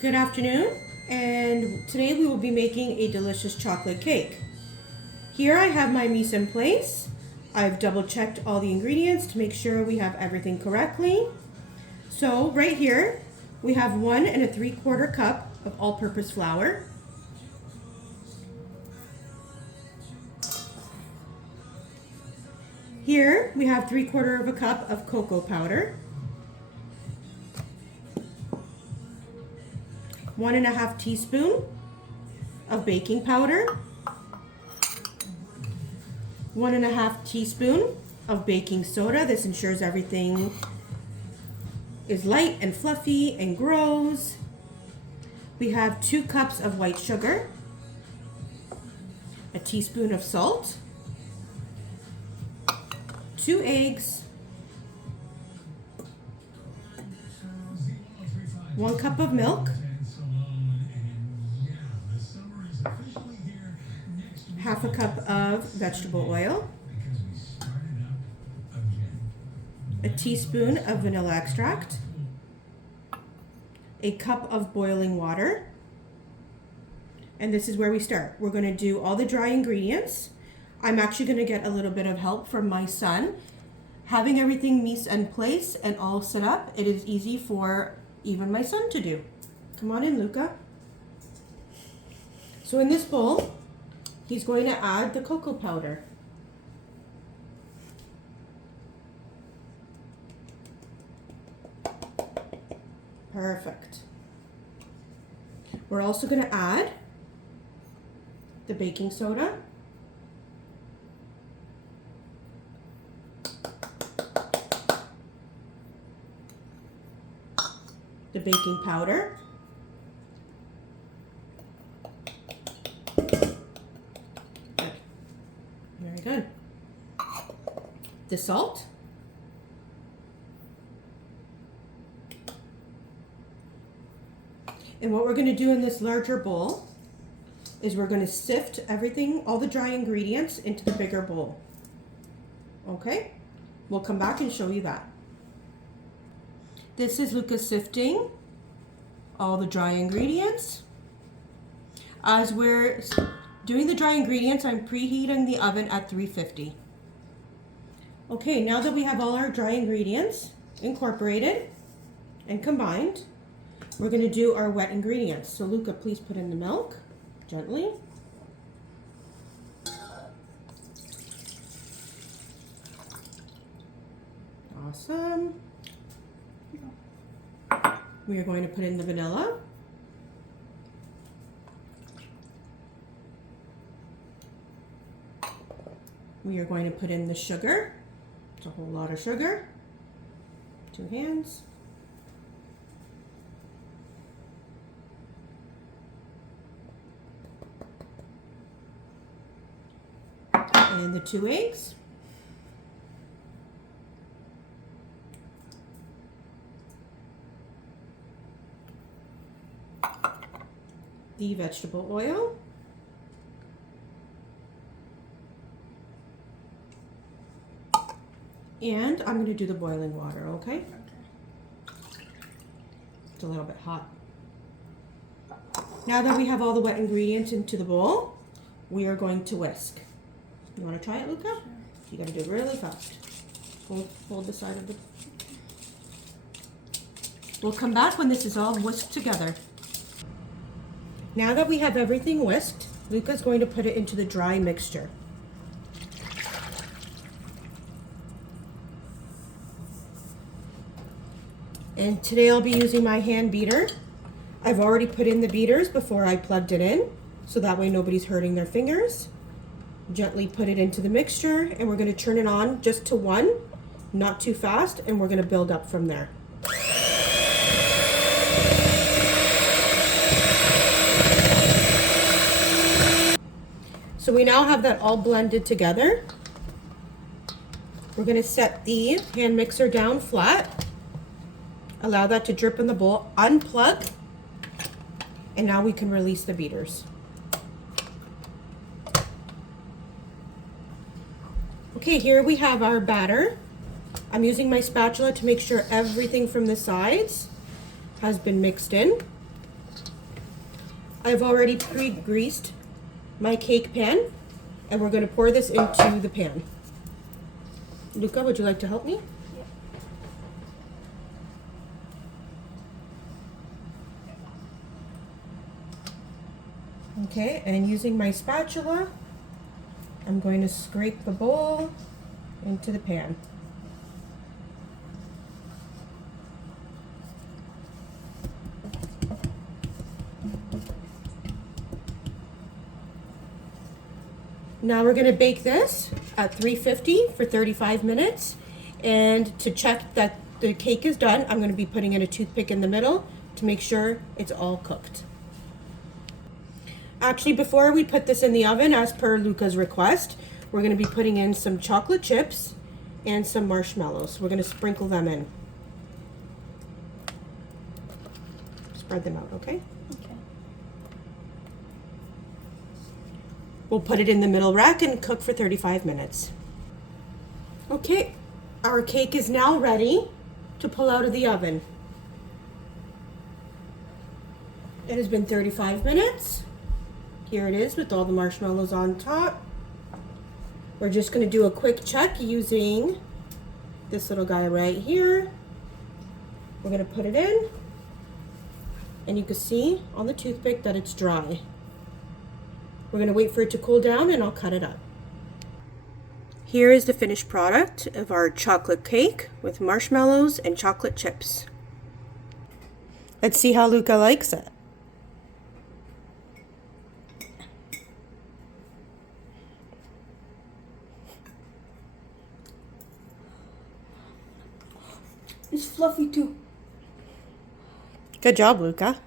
Good afternoon, and today we will be making a delicious chocolate cake. Here I have my mise en place. I've double checked all the ingredients to make sure we have everything correctly. So right here we have 1 3/4 cup of all-purpose flour. Here we have 3/4 cup of cocoa powder. 1 1/2 teaspoon of baking powder, 1 1/2 teaspoon of baking soda. This ensures everything is light and fluffy and grows. We have 2 cups of white sugar, a teaspoon of salt, 2 eggs, 1 cup of milk, half a cup of vegetable oil, a teaspoon of vanilla extract, a cup of boiling water, and this is where we start. We're going to do all the dry ingredients. I'm actually going to get a little bit of help from my son. Having everything mise en place and all set up, it is easy for even my son to do. Come on in, Luca. So in this bowl, he's going to add the cocoa powder. Perfect. We're also going to add the baking soda, the baking powder, very good, the salt, and what we're going to do in this larger bowl is we're going to sift everything, all the dry ingredients, into the bigger bowl. Okay? We'll come back and show you that. This is Luca sifting all the dry ingredients. As we're doing the dry ingredients, I'm preheating the oven at 350. Okay, now that we have all our dry ingredients incorporated and combined, we're going to do our wet ingredients. So Luca, please put in the milk gently. Awesome. We are going to put in the vanilla. We are going to put in the sugar. It's a whole lot of sugar. 2 hands. And the 2 eggs. The vegetable oil. And I'm going to do the boiling water, okay? It's a little bit hot. Now that we have all the wet ingredients into the bowl, we are going to whisk. You want to try it, Luca? Sure. You got to do it really fast. Hold the side of the... We'll come back when this is all whisked together. Now that we have everything whisked, Luca's going to put it into the dry mixture. And today I'll be using my hand beater. I've already put in the beaters before I plugged it in, so that way nobody's hurting their fingers. Gently put it into the mixture, and we're going to turn it on just to 1, not too fast, and we're going to build up from there. So we now have that all blended together. We're going to set the hand mixer down flat. Allow that to drip in the bowl. Unplug. And now we can release the beaters. Okay, here we have our batter. I'm using my spatula to make sure everything from the sides has been mixed in. I've already pre-greased my cake pan, and we're going to pour this into the pan. Luca, would you like to help me? Okay, and using my spatula, I'm going to scrape the bowl into the pan. Now we're going to bake this at 350 for 35 minutes. And to check that the cake is done, I'm going to be putting in a toothpick in the middle to make sure it's all cooked. Actually, before we put this in the oven, as per Luca's request, we're going to be putting in some chocolate chips and some marshmallows. We're going to sprinkle them in. Spread them out, okay? Okay. We'll put it in the middle rack and cook for 35 minutes. Okay, our cake is now ready to pull out of the oven. It has been 35 minutes. Here it is with all the marshmallows on top. We're just going to do a quick check using this little guy right here. We're going to put it in, and you can see on the toothpick that it's dry. We're going to wait for it to cool down, and I'll cut it up. Here is the finished product of our chocolate cake with marshmallows and chocolate chips. Let's see how Luca likes it. It's fluffy too. Good job, Luca.